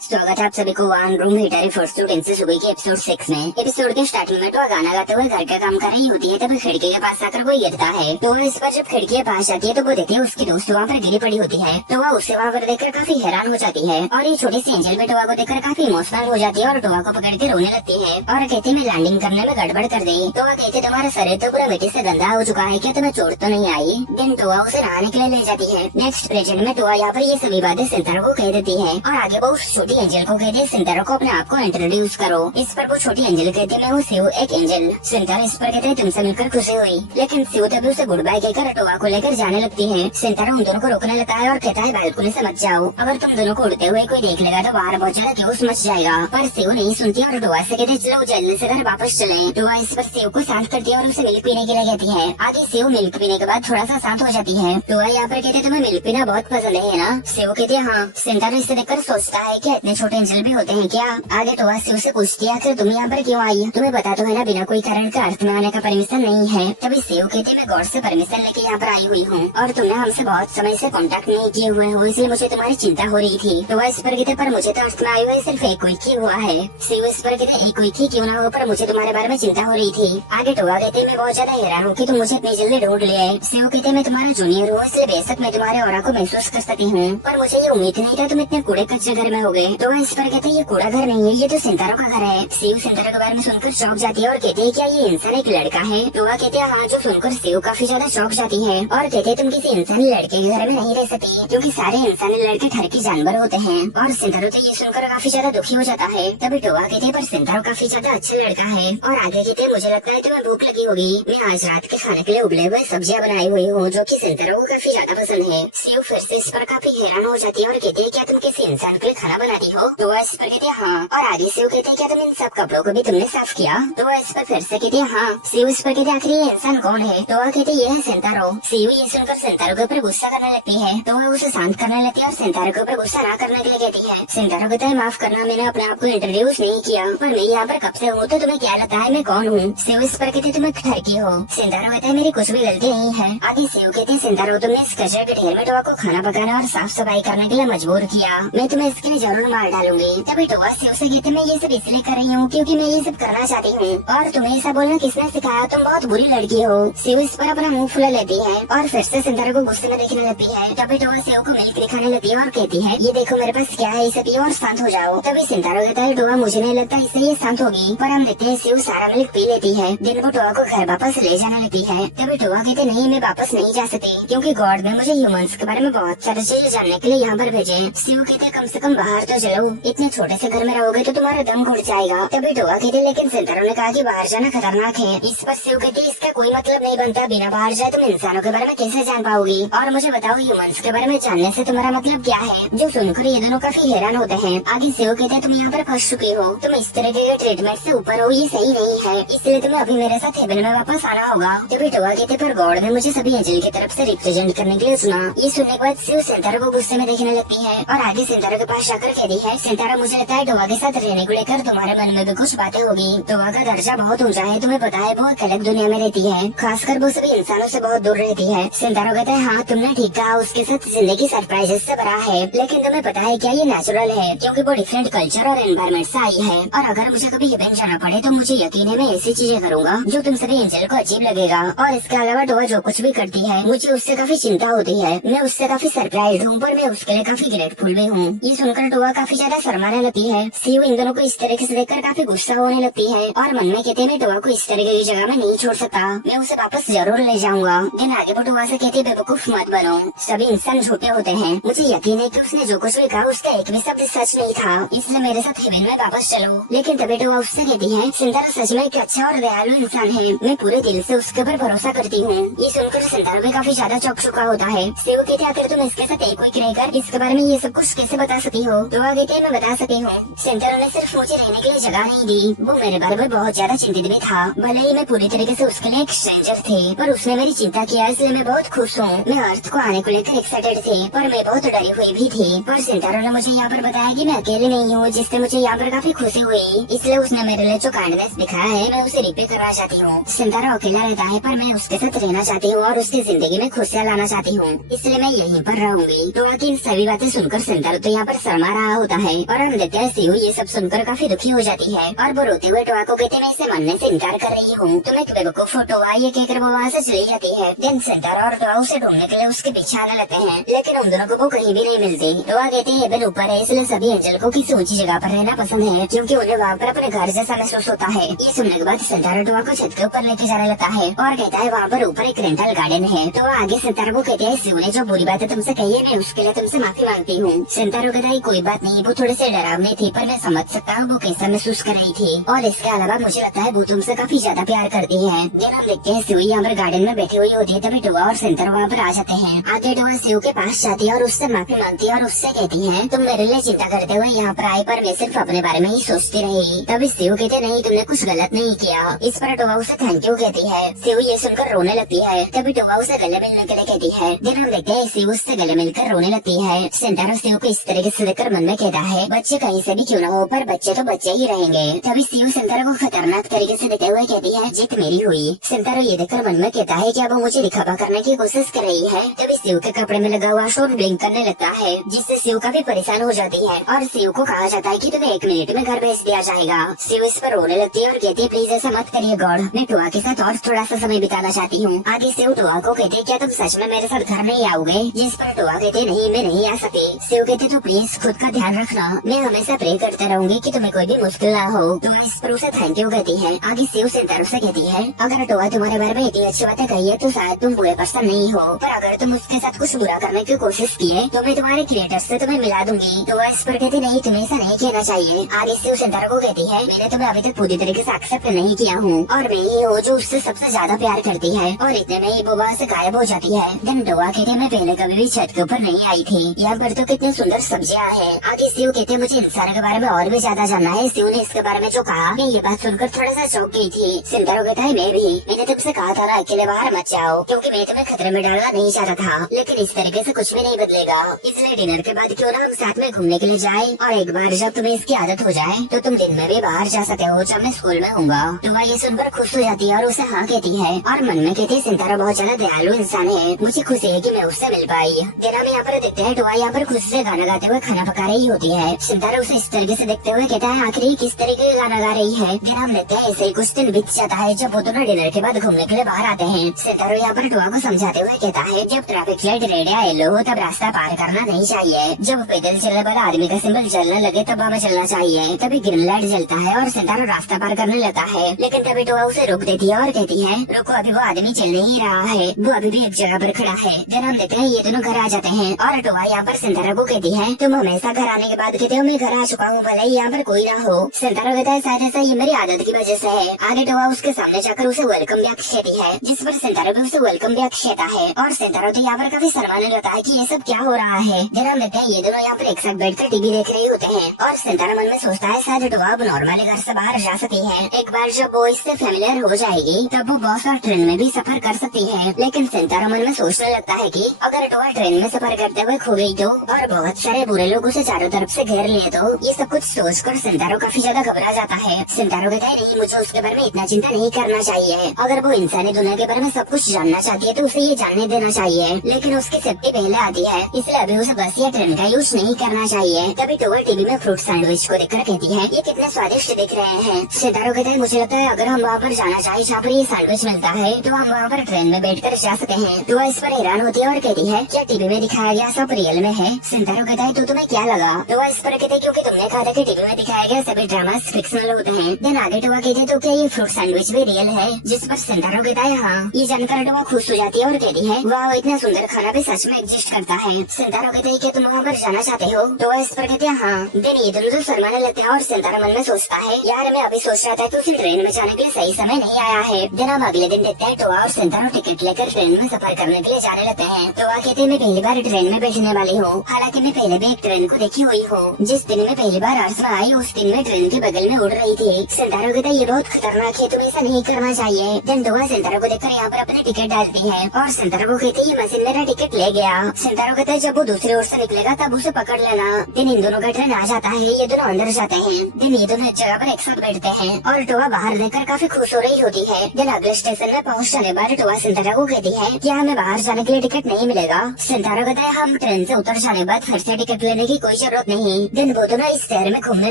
स्वागत है आप सभी को one room heater first tense सुबह के एपिसोड 6 में। एपिसोड के स्टार्टिंग में टोआ गाना गाते हुए घर का काम कर रही होती है, तभी खिड़की के पास आकर वो गिरता है। तो इस पर जब खिड़की के पास जाती है तो वो देखती है उसकी दोस्त वहाँ पर गिरी पड़ी होती है। तो वह उसे वहाँ पर देखकर काफी हैरान हो जाती है और ये छोटी सी एंजल भी टोआ को देखकर काफी इमोशनल हो जाती है और टोआ को पकड़ के रोने लगती है और कहती मैं लैंडिंग करने में गड़बड़ कर दी। टोआ कहती तुम्हारा शरीर तो पूरा मिट्टी से गंदा हो चुका है, क्या तुम्हें चोट तो नहीं आई? देन टोआ उसे नहाने के लिए ले जाती है। नेक्स्ट प्रेजेंट में टोआ यहाँ पर ये सभी बातें सिंतारा को कह देती है और आगे वो उस छोटी एंजल को कहती है सिंतारा को अपने आप को इंट्रोड्यूस करो। इस पर वो छोटी एंजल कहती है मैं हूँ शिव, एक एंजल। सिंतारा इस पर कहते हैं तुमसे मिलकर खुशी हुई, लेकिन शिव तभी उसे गुड बाय कहकर टोआ को लेकर जाने लगती है। सिंतारा उन दोनों को रोकने लगता है और कहता है बालकनी से मत जाओ, अगर तुम दोनों को उड़ते हुए कोई देख लेगा तो बाहर बहुत ज्यादा जोश मच जाएगा। पर शिव नहीं सुनती और टोआ से कहते चलो जल्दी से घर वापस चले। टोआ इस पर शिव को शांत करती है और उसे मिल्क पीने के लिए कहती है। आगे शिव मिल्क पीने के बाद थोड़ा सा शांत हो जाती है। टोआ यहाँ पर कहते तुम्हें मिल्क पीना बहुत पसंद है ना? शिव कहते हैं हाँ। सिंतारा इसे देखकर सोचता है कि इतने छोटे एंजल भी होते हैं क्या? आगे टोआ शिव से पूछती है आखिर तुम यहाँ पर क्यों आई? तुम्हें पता तो है ना बिना कोई कारण के अर्थ में आने का परमिशन नहीं है। तभी शिव कहते मैं गॉड से परमिशन लेके यहाँ पर आई हुई हूँ और तुमने हमसे बहुत समय से कांटेक्ट नहीं किए हुए हो, इसलिए मुझे तुम्हारी चिंता हो रही थी। टोआ इस पर कहते पर मुझे तो अर्थ में आई हुई सिर्फ एक वीक ही हुआ है। शिव इस पर कहते एक वीक ही क्यों ना हो, पर मुझे तुम्हारे बारे में चिंता हो रही थी। आगे टोआ कहते मैं बहुत ज्यादा हैरान हूँ कि तुम मुझे इतनी जल्दी ढूंढ ले आए। शिव कहते मैं तुम्हारा जूनियर हूँ, इसलिए बेशक मैं तुम्हारे ऑरा को महसूस कर सकती हूँ, पर मुझे ये उम्मीद नहीं था तुम इतने कूड़े कच्चे घर में हो गए। टोआ इस पर कहते ये कूड़ा घर नहीं है, ये तो सिंतारा का घर है। शिव सिंतारा के बारे में सुनकर चौंक जाती है और कहते हैं क्या ये इंसान एक लड़का है? टोआ कहते हैं हाँ, जो सुनकर शिव काफी ज्यादा चौंक जाती है और कहते हैं तुम किसी इंसानी लड़के के घर में नहीं रह सकती क्योंकि सारे इंसानी लड़के घर के जानवर होते हैं। और सिंतारा तो ये सुनकर काफी ज्यादा दुखी हो जाता है। तभी टोआ कहते हैं पर सिंतारा काफी ज्यादा अच्छा लड़का है। और आगे कहते हैं मुझे लगता है तुम्हें भूख लगी होगी, मैं आज रात के खाने के लिए उबले हुए सब्जियां बनाई हुई हूँ जो की सिंतारा को काफी ज्यादा पसंद है। शिव फिर से इस पर काफी हैरान हो जाती है और कहते हैं क्या तुम किसी इंसान के लिए खाना बनाती हो? टोआ इस पर कहते हैं हाँ। और आगे शिव कहते हैं क्या तुम इन सब कपड़ों को भी तुमने साफ किया? टोआ इस पर फिर से कहते हैं हाँ। शिव इस पर कहते आखिर ये इंसान कौन है? टोआ कहते ये है सिंतारो। शिव ये सुनकर सिंतारो के ऊपर गुस्सा करने लगती है तो वह उसे शांत करने लगती है और सिंतारो के ऊपर गुस्सा ना करने के लिए कहती है। सिंतारो कहता है माफ करना, मैंने अपने आप को इंट्रोड्यूस नहीं किया, पर मैं यहाँ पर कब से हूँ तो तुम्हें क्या लगता है मैं कौन हूँ? शिव इस पर कहते तुम एक लड़की हो। सिंतारो कहता है मेरी कुछ भी गलती नहीं है। आगे शिव कहते हैं सिंतारो तुमने इस कचरे के ढेर में टोआ को खाना पकाना और साफ सफाई करने के लिए मजबूर किया, मैं तुम्हें इसके लिए जरूर मार डालूंगी। तभी टोआ शिव से कहते मैं ये सब इसलिए कर रही हूँ क्योंकि मैं ये सब करना चाहती हूँ और तुम्हें ऐसा बोलना किसने सिखाया? तुम बहुत बुरी लड़की हो। शिव इस पर अपना मुंह फुला लेती है और फिर से सिंतारा को गुस्से में देखने लगती है। तभी टोआ शिव को मिल्क दिखाने लगती है और कहती है ये देखो मेरे पास क्या है, इसे पियो और शांत हो जाओ। तभी सिंतारा कहता है टोआ मुझे नहीं लगता इससे ये शांत होगी, पर हम देखते हैं शिव सारा मिल्क पी लेती है। दिन वो टोआ को घर वापस ले जाने लगती है। तभी टोआ कहते नहीं मैं वापस नहीं जा सकती क्योंकि गॉड ने मुझे ह्यूमंस के बारे में बहुत सारी चीजें जानने के लिए यहाँ पर भेजे। शिव कहते कम से कम बाहर तो चलो, इतने छोटे से घर में रहोगे तो तुम्हारा दम घुट जाएगा। तभी टोआ कहते लेकिन सिंतारा ने कहा कि बाहर जाना खतरनाक है। इस पर शिव कहते इसका कोई मतलब नहीं बनता, बिना बाहर जाए तुम इंसानों के बारे में कैसे जान पाओगी? और मुझे बताओ ह्यूमंस के बारे में जानने से तुम्हारा मतलब क्या है? जो सुनकर ये दोनों काफी हैरान होते हैं। आगे शिव कहते हैं तुम यहाँ पर फंस चुकी हो, तुम इस तरह के ट्रीटमेंट से ऊपर हो, ये सही नहीं है, इसलिए तुम्हें अभी मेरे साथ हेवन में वापस आना होगा। तभी टोआ कहते पर गॉड ने मुझे सभी एंजल की तरफ से रिप्रेजेंट करने के लिए चुना। ये सुनने के बाद शिव सिंतारा को गुस्से में देखने लगती है और आगे सिंतारा के पास जाकर कहती है सिंतारा मुझे लगता है टोआ के साथ रहने को लेकर तुम्हारे मन में भी कुछ बातें होगी। टोआ का दर्जा बहुत ऊंचा है, तुम्हें पता है वो एक अलग दुनिया में रहती है, खासकर वो सभी इंसानों से बहुत दूर रहती है। सिंतारा कहता है हाँ तुमने ठीक कहा, उसके साथ जिंदगी सरप्राइजेस से भरा है, लेकिन तुम्हें पता है क्या ये नेचुरल है क्योंकि वो डिफरेंट कल्चर और एनवायरमेंट से आई है। और अगर मुझे कभी हेवन जाना पड़े तो मुझे यकीन है मैं ऐसी चीजें करूँगा जो तुम सभी एंजल को अजीब लगेगा। और इसके अलावा टोआ जो कुछ भी करती है मुझे उससे काफी चिंता होती है, मैं उससे काफी सरप्राइज हूँ, पर मैं उसके लिए काफी ग्रेटफुल भी हूँ। ये सुनकर टोआ काफी ज्यादा शर्माने लगती है। शिव इन दोनों को इस तरीके से देखकर काफी गुस्सा होने लगती है और मन में कहते मैं टोआ को इस तरीके की जगह में नहीं छोड़ सकता, मैं उसे वापस जरूर ले जाऊंगा। दिन आगे वो टोआ से कहती बेवकूफ मत बनो, सभी इंसान झूठे होते हैं, मुझे यकीन है कि उसने जो कुछ भी कहा उसका एक भी शब्द सच नहीं था, इसलिए मेरे साथ हेवन में वापस चलो। लेकिन तभी टोआ उससे कहती है सिंतारा सच में एक अच्छा और दयालु इंसान है, मैं पूरे दिल से उसके ऊपर भरोसा करती हूँ। ये सुनकर सिंतारा भी काफी ज्यादा चौंक चुका होता है। शिव कहते आखिर तुम इसके साथ एक वीक रहकर इसके बारे में ये सब कुछ कैसे बता सकती हो? टोआ कहते मैं बता सकी हूँ, सिंतारा ने सिर्फ मुझे रहने के लिए जगह नहीं दी, वो मेरे बारे में बहुत ज्यादा चिंतित भी था। भले ही मैं पूरी तरीके से उसके लिए एक स्ट्रेंजर थी, पर उसने मेरी चिंता किया, इसलिए मैं बहुत खुश हूँ। मैं अर्थ को आने को लेकर एक्साइटेड थी, पर मैं बहुत डरी हुई भी थी। पर सिंतारा ने मुझे यहाँ पर बताया कि मैं अकेले नहीं हूँ, जिससे मुझे यहाँ पर काफी खुशी हुई, इसलिए उसने मेरे लिए जो काइंडनेस दिखाया है मैं उसे रिपे करना चाहती हूँ। सिंतारा अकेला रहता है पर मैं उसके साथ रहना चाहती हूँ और उसकी जिंदगी में खुशियाँ लाना चाहती हूँ, इसलिए मैं यहीं पर रहूंगी। टोआ की इन सभी बातें सुनकर सिंतारा तो यहाँ पर शर्मा रहा रहा होता है। और हम देखते हैं सीयू ये सब सुनकर काफी दुखी हो जाती है और वो रोते हुए टोआ को कहते मैं इसे मानने से इनकार कर रही हूँ, तुम एक बेवकूफ हो टोआ, ये कहकर वो वहाँ से चली जाती है। देन सेंटारो और टोआ उसे ढूंढने के लिए उसके पीछे आने लगते हैं, लेकिन उन दोनों को वो कहीं भी नहीं मिलती। टोआ कहते हैं एबेल ऊपर है, इसलिए सभी एंजल को किसी ऊंची जगह पर रहना पसंद है क्योंकि उन्हें वहाँ पर अपने घर जैसा महसूस होता है। ये सुनने के बाद सेंटारो टोआ को छत के ऊपर लेके जाने लगता है और कहता है वहाँ पर ऊपर एक रेंटल गार्डन है। तो आगे सेंटारो को कहते हैं सीयू ने जो बुरी बातें तुमसे कही है मैं उसके लिए तुमसे माफी मांगती हूँ। सेंटारो कहता है कोई बात नहीं, वो थोड़े से डरावनी थी पर मैं समझ सकता हूँ वो कैसा महसूस कर रही थी और इसके अलावा मुझे लगता है वो तुमसे काफी ज्यादा प्यार करती है। दिन हम देखते हैं सीयू यहाँ पर गार्डन में बैठी हुई होती है, तभी टोआ और सेंटारो वहाँ पर आ जाते हैं। आगे टोआ सीयू के पास जाती है और उससे माफी मांगती है और उससे कहती है तुम मेरे लिए चिंता करते हुए यहाँ पर आए पर मैं सिर्फ अपने बारे में ही सोचती रही। तभी सीयू कहते नहीं तुमने कुछ गलत नहीं किया। इस पर टोआ उसे थैंक यू कहती है। सीयू ये सुनकर रोने लगती है, तभी टोआ उसे गले मिलने के लिए कहती है। दिन हम देखते हैं सीयू उससे गले मिलकर रोने लगती है। सेंटारो सीयू को इस तरीके से देखकर मन में कहता है बच्चे कहीं से भी क्यों न हो पर बच्चे तो बच्चे ही रहेंगे। तभी सीयू सेंटारो को खतरनाक तरीके से देखते हुए कहती है जीत मेरी हुई। सेंटारो ये देखकर मन में कहता है क्या वो मुझे दिखावा करने की कोशिश कर रही है। तभी सीयू के कपड़े में लगा हुआ शोर ब्लिंक करने लगता है जिससे सीयू काफी परेशान हो जाती है और सीयू को कहा जाता है कि तुम्हें 1 मिनट में घर भेज दिया जाएगा। सीयू इस पर रोने लगती है और कहती है प्लीज ऐसा मत करिए गॉड, मैं टोआ के साथ और थोड़ा सा समय बिताना चाहती हूँ। आगे सीयू टोआ को कहते क्या तुम सच में मेरे साथ घर नहीं आओगे, जिस पर टोआ कहते नहीं मैं नहीं आ सकती। सीयू कहते तो प्लीज खुद का ध्यान रखना, मैं हमेशा प्रे करते रहूंगी कि तुम्हें कोई भी मुश्किल ना हो। टोआ इस पर उसे थैंक यू कहती है। आगे सीयू सेंटारो से कहती है अगर टोआ तुम्हारे बारे में इतनी अच्छी बातें कही है तो शायद तुम बुरे पर्सन नहीं हो, पर अगर तुम उसके साथ कुछ बुरा करने की कोशिश किए तो मैं तुम्हारे क्रिएटर से तुम्हें मिला दूंगी। टोआ इस पर कहती नहीं तुम्हें ऐसा नहीं कहना चाहिए। आगे सीयू सेंटारो को कहती है मैंने तुम्हें अभी तक पूरी तरीके से एक्सेप्ट नहीं किया हूँ और मैं ही हूँ जो उससे सबसे ज्यादा प्यार करती है। और इतने में ही वो वहाँ से गायब हो जाती है। देन टोआ कहते मैं पहले कभी भी छत के ऊपर नहीं आई थी, यहाँ पर तो कितनी सुंदर सब्जियाँ हैं। आगे सीयू कहते मुझे इंसान के बारे में और भी ज्यादा जानना है। सीयू ने इसके बारे में जो कहा मैं ये बात सुनकर थोड़ा सा चौंक गई थी। सेंटारो कहता है मैं भी, मैंने तुमसे कहा था ना अकेले बाहर मत जाओ क्योंकि मैं तुम्हें खतरे में डालना नहीं चाहता था, लेकिन इस तरीके से कुछ भी नहीं बदलेगा, इसलिए डिनर के बाद क्यों ना हम साथ में घूमने के लिए जाए और एक बार जब तुम्हें इसकी आदत हो जाए तो तुम दिन में भी बाहर जा सकते हो जब मैं स्कूल में हूँगा। टोआ ये सुनकर खुश हो जाती है और उसे हाँ कहती है और मन में कहती है सेंटारो बहुत ज्यादा दयालु इंसान है, मुझे खुशी है कि मैं उससे मिल पाई। तेरा में यहाँ पर देखते हैं टोआ यहाँ पर खुशी से गाना गाते हुए खाना पका रही होती है। सेंटारो उसे इस तरीके से देखते हुए कहता है आखिर किस तरीके का गाना गा रही है। फिर हम देखते हैं ऐसे ही कुछ दिन बीत जाता है जब वो दोनों डिनर के बाद घूमने के लिए बाहर आते हैं। सेंटारो यहाँ पर टोआ को समझाते हुए कहता है जब ट्रैफिक लाइट रेड या येलो हो तब रास्ता पार करना नहीं चाहिए, जब पैदल चलने वाला आदमी का सिंबल जलने लगे तब हमें चलना चाहिए। तभी ग्रीन लाइट जलता है और सेंटारो रास्ता पार करने लगता है, लेकिन तभी टोआ उसे रोक देती है और कहती है रुको अभी वो आदमी चल नहीं रहा है, वो अभी भी एक जगह पर खड़ा है। फिर हम देखते हैं ये दोनों घर आ जाते हैं और टोआ यहाँ पर सेंटारो को कहती है तुम हमेशा घर आने के बाद कहते हो मैं घर आ चुका हूँ भले ही यहाँ पर कोई ना हो। सेंटारो कहता है शायद ऐसा ये मेरी आदत की वजह से है। आगे टोआ उसके सामने जाकर उसे वेलकम बैक कहती है, जिस पर सेंटारो भी उसे वेलकम बैक कहता है और सेंटारो तो यहाँ पर काफी शर्माने लगता है कि ये सब क्या हो रहा है। फिर हम देखते हैं ये दोनों यहाँ पर एक साथ बैठकर टीवी देख रहे होते हैं और सेंटारो मन में सोचता है शायद टोआ अब नॉर्मली घर से बाहर जा सकती है। एक बार जब वो इससे फेमिलियर हो जाएगी तब वो बस और ट्रेन में भी सफर कर सकती है। लेकिन सेंटारो मन में सोचने लगता है कि अगर टोआ ट्रेन में सफर करते हुए खो गई तो और बहुत सारे बुरे लोग उसे चारों तरफ से घेर लिए तो ये सब कुछ सोचकर सेंटारो काफी ज्यादा घबरा जाता है। सेंटारो कहता है नहीं मुझे उसके बारे में इतना चिंता नहीं करना चाहिए, अगर वो इंसानी दुनिया के बारे में सब कुछ जानना चाहती है तो उसे ये जानने देना चाहिए, लेकिन उसकी सेफ्टी पहले आती है इसलिए अभी उसे बस या ट्रेन का यूज नहीं करना चाहिए। तभी टोआ टीवी में फ्रूट सैंडविच को देखकर कहती है ये कितने स्वादिष्ट दिख रहे हैं। सेंटारो कहता है मुझे लगता है अगर हम वहाँ पर जाना चाहिए जहाँ पर ये सैंडविच मिलता है तो हम वहाँ पर ट्रेन में बैठकर जा सकते हैं। टोआ इस पर हैरान होती है और कहती है क्या टीवी में दिखाया गया सब रियल में है। सेंटारो कहता है तो तुम्हें क्या लगा। टोआ इस पर कहते हैं क्योंकि तुमने कहा था कि टीवी में दिखाया गया सभी ड्रामा फिक्शनल होते हैं। देन आगे टोआ कहते हैं तो क्या ये फ्रूट सैंडविच भी रियल है, जिस पर सेंटारो कहता है हाँ। ये जानकर टोआ खुश हो जाती है और कहती है वाह इतना सुंदर खाना भी सच में एग्जिस्ट करता है। सेंटारो कहते हैं कि तुम वहाँ पर जाना चाहते हो। टोआ इस पर कहते हैं हाँ। देन ये दोनों तो शर्माने लगते हैं और सेंटारो मन में सोचता है यार मैं अभी सोच रहा था तो उसे ट्रेन में जाने के लिए सही समय नहीं आया है। देन हम अगले दिन देखते हैं टोआ और सेंटारो टिकट लेकर ट्रेन में सफर करने के लिए जाने लगते हैं। टोआ कहते हैं मैं पहली बार ट्रेन में बैठने वाली हूँ, हालांकि मैं पहले भी एक ट्रेन को देखी हुई हूँ। जिस दिन में पहली बार अर्थ में आई उस दिन में ट्रेन के बगल में उड़ रही थी। सेंटारो कहता है ये बहुत खतरनाक है, तुम्हें ऐसा नहीं करना चाहिए। देन टोआ सेंटारो को देखकर यहाँ पर अपनी टिकट डालती है और सेंटारो को कहती है ये मशीन मेरा टिकट ले गया। सेंटारो कहता है जब वो दूसरी ओर से निकलेगा तब उसे पकड़ लेना। देन इन दोनों का ट्रेन आ जाता है ये दोनों अंदर जाते हैं। दिन ये दोनों एक जगह पर एक साथ बैठते हैं और टोआ बाहर देखकर काफी खुश हो रही होती है। दिन अगले स्टेशन में पहुँच जाने पर टोआ सिंतारा को कहती है कि हमें बाहर जाने के लिए टिकट नहीं मिलेगा। सिंतारा कहता है हम ट्रेन से उतर जाने बाद फिर से टिकट लेने की कोई जरूरत नहीं। दिन वो दोनों इस शहर में घूमने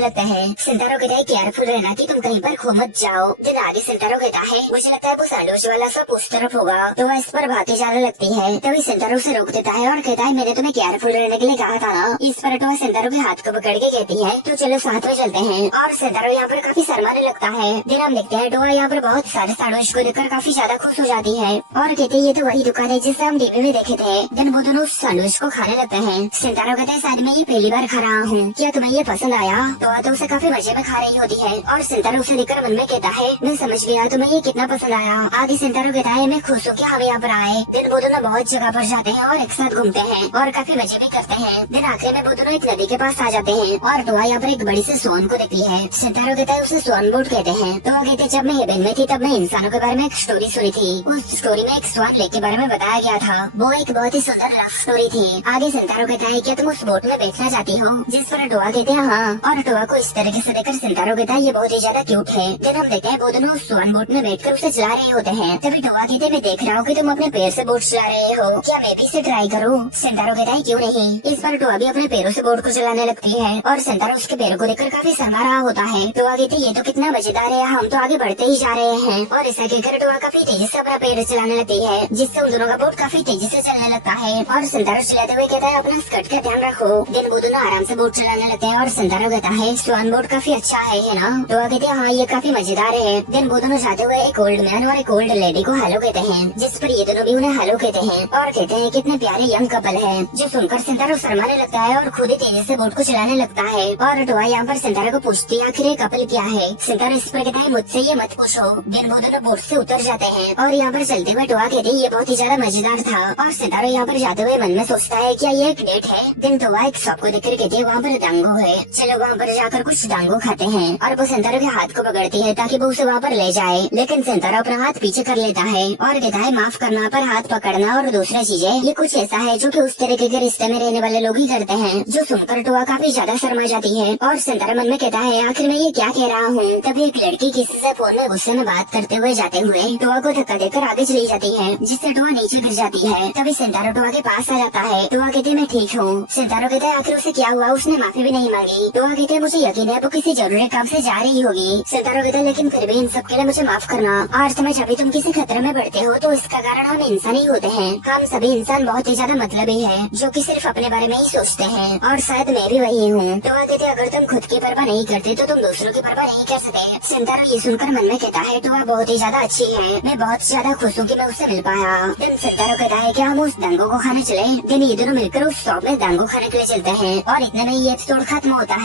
लगते हैं। सिंतारा कहता है केयरफुल रहना कि तुम कहीं पर खो मत जाओ। दिन आगे सिंतारा कहता है मुझे लगता है वो सैंडविच वाला सब उस तरफ होगा। तो इस पर बातें जाने लगती है। तभी सिंतारा उसे रोक देता है और कहता है मैंने तुम्हें केयरफुल रहने के लिए कहा था ना। इस पर टोआ सिंतारा के हाथ को पकड़ के कहती है तो चलो साथ में चलते हैं। और सिंतारा यहाँ पर काफी शर्माने लगता है। दिन हम देखते हैं टोआ यहाँ पर बहुत सारे सैंडविच को देखकर काफी ज्यादा खुश हो जाती है और कहते ये तो वही दुकान है जिसे हम टीवी में देखे थे। दिन वो दोनों उस सैंडविच को खाने लगते हैं। सिंतारा कहते हैं शायद मैं ये पहली बार खा रहा हूँ, क्या तुम्हें ये पसंद आया? तो उसे काफी मजे में खा रही होती है और सिंतारा उसे देखकर मन में कहता है मैं समझ गया तुम्हें ये कितना पसंद आया। आगे सिंतारा कहता है मैं खुश हूँ कि हम यहाँ पर आए। दिन वो दोनों बहुत जगह पर जाते हैं और एक साथ घूमते हैं और काफी मजे भी करते हैं। दिन आखिर में वो दोनों एक नदी के पास आ जाते हैं और टोआ यहाँ पर एक बड़ी सी स्वान को देखती है। सिंतारा कहता है उसे स्वान बोट कहते हैं। तो कहते जब मैं हेवन में थी तब मैं इंसानों के बारे में एक स्टोरी सुनी थी। उस स्टोरी में एक स्वान लेक के बारे में बताया गया था। वो एक बहुत ही सुंदर लव स्टोरी थी। आगे सिंतारा कहता है क्या तुम उस बोट में बैठना चाहती हो? जिस पर टोआ कहते हैं हाँ। और टोआ को इस तरीके से देखकर सिंतारा कहता है ये बहुत ही ज्यादा क्यूट है। फिर हम देखते हैं वो दोनों उस स्वान बोट में बैठकर उसे चला रहे होते हैं। तभी टोआ कहते मैं देख रहा हूँ कि तुम अपने पैर से बोट चला रहे हो, क्या मैं भी इसे ट्राई करूँ? सिंतारा कहता है क्यों नहीं। इस पर टोआ भी अपने पैरों से बोट को चलाने लगती है और सिंतारा उसके पैरों को देखकर काफी शर्मा रहा होता है। टोआ कहती ये तो कितना मजेदार है, हम तो आगे बढ़ते ही जा रहे हैं। और ऐसा कहकर टोआ काफी तेजी से अपना पैर चलाने लगती है जिससे उन दोनों का बोट काफी तेजी से चलने लगता है। और सिंतारा चलाते हुए कहता है अपना स्कर्ट का ध्यान रखो। दिन वो दोनों आराम से बोट चलाने लगते हैं और सिंतारा कहता है स्वान बोट काफी अच्छा है ना? टोआ कहते हैं हाँ ये काफी मजेदार है। दिन वो दोनों जाते हुए एक ओल्ड मैन और एक ओल्ड लेडी को हेलो कहते हैं जिस पर ये दोनों भी उन्हें हेलो कहते हैं और कहते हैं कितने प्यारे यंग कपल है। जो सुनकर सिंतारा शर्माने लगता है और खुद ही तेजी से बोट को चलाने लगता है। और टोआ यहाँ पर सिंतारा को पूछती है आखिर ये कपल क्या है? सिंतारा इस पर कहता है मुझसे ये मत पूछो। दिन वो दोनों बोट से उतर जाते हैं और यहाँ पर चलते हुए टोआ कहते हैं ये बहुत ही ज्यादा मजेदार था। और सिंतारा यहाँ पर जाते हुए मन में सोचता है क्या ये एक डेट है? दिन टोआ एक शॉप को देखकर कहती है वहाँ पर डांगो है, चलो वहाँ पर जाकर कुछ डांगो खाते हैं। और वो सिंतारा के हाथ को पकड़ती है ताकि वो उसे वहाँ पर ले जाए, लेकिन सिंतारा अपना हाथ पीछे कर लेता है और कहता है माफ करना पर हाथ पकड़ना और दूसरी चीजें ये कुछ ऐसा है जो कि उस तरीके के रिश्ते में रहने वाले लोग ही करते हैं। जो सुनकर टोआ काफी ज्यादा शर्मा जाती है और सिंतारा मन में कहता है आखिर मैं ये क्या कह रहा हूँ। तभी एक लड़की किसी से फोन में गुस्से में बात करते हुए जाते हुए टोआ को धक्का देकर आगे चली जाती है जिससे टोआ नीचे गिर जाती है। तभी सिंतारा टोआ के पास आ जाता है। टोआ कहते मैं ठीक हूँ। सिंतारा कहता है आखिर उसे क्या हुआ? उसने माफी भी नहीं मांगी। टोआ कहते हैं मुझे यकीन है वो किसी जरूरी काम से जा रही होगी। सिंतारा कहता है लेकिन फिर भी इन सब के लिए मुझे माफ करना। और समय जब भी तुम किसी खतरे में पड़ते हो तो इसका कारण हम इंसान ही होते हैं। हम सभी इंसान बहुत ही ज्यादा मतलबी हैं जो कि सिर्फ अपने बारे में ही सोचते हैं और शायद मैं भी वही हूँ। टोआ कहते अगर तुम खुद की परवाह नहीं करते तो तुम दूसरों की परवाह नहीं कर सकते। सिंतारा ये सुनकर मन में कहता है टोआ बहुत ही ज्यादा अच्छी है, मैं बहुत ज्यादा खुश हूँ कि मैं उससे मिल पाया। दिन सिंतारा कहता है कि हम उस डांगो को खाने चले। दिन ये दोनों मिलकर उस शॉप में डांगो खाने के लिए चलते हैं और इतने में ये एपिसोड खत्म होता है।